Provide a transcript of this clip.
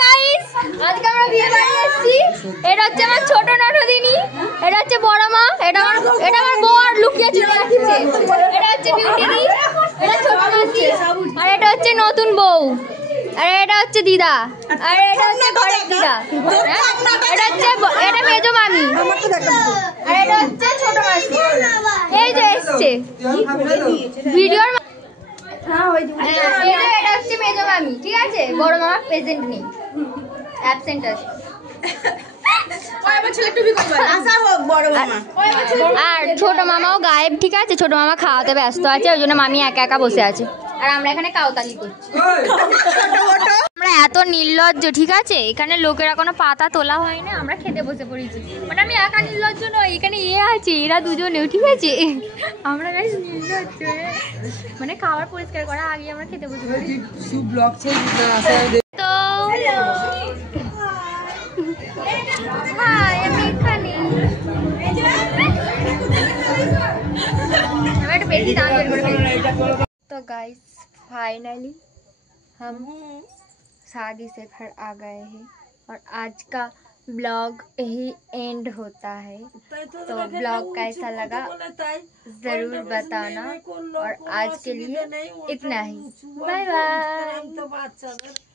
Guys, আজকে আমরা বিয়ে বাড়ি এসেছি। এটা হচ্ছে আমার ছোট ননদিনী, এটা হচ্ছে বড় মা, এটা আমার বর লুকিয়ে চলে যাচ্ছে। এটা হচ্ছে বিউটিনি, এটা ছোট মাসি, আর এটা হচ্ছে নতুন বউ, আর এটা হচ্ছে দিদা, আর এটা হচ্ছে ঘরের দিদা, এটা মেজো মামি, আর এটা হচ্ছে ছোট মাসি। এই যে এসছে ভিডিওর, এটা হচ্ছে মেজো মামি, ঠিক আছে? বড় মামা প্রেজেন্ট নেই, অ্যাবসেন্ট আছে। আর ছোট মামাও গায়েব, ঠিক আছে? ছোট মামা খাওয়াতে ব্যস্ত আছে, ওই জন্য মামি একা একা বসে আছে, আর আমরা এখানে কাউতালি করছি। আমরা এত নির্লজ্জ, ঠিক আছে? এখানে লোকেরা কোনো পাতা তোলা হয় না, আমরা খেতে বসে পড়েছি। মানে আমি একা নির্লজ্জ নই, এখানে আছে, এরা দুজনেও, ঠিক আছে? আমরা বেশ নির্লজ্জ, মানে খাবার পরিষ্কার করা আগে আমরা খেতে বসে পড়েছি। তো আমি এখানে तो गाइस फाइनली हम शादी से घर आ गए हैं और आज का ब्लॉग यही एंड होता है। तो ब्लॉग कैसा लगा ज़रूर बताना, और आज के लिए इतना ही। Bye bye.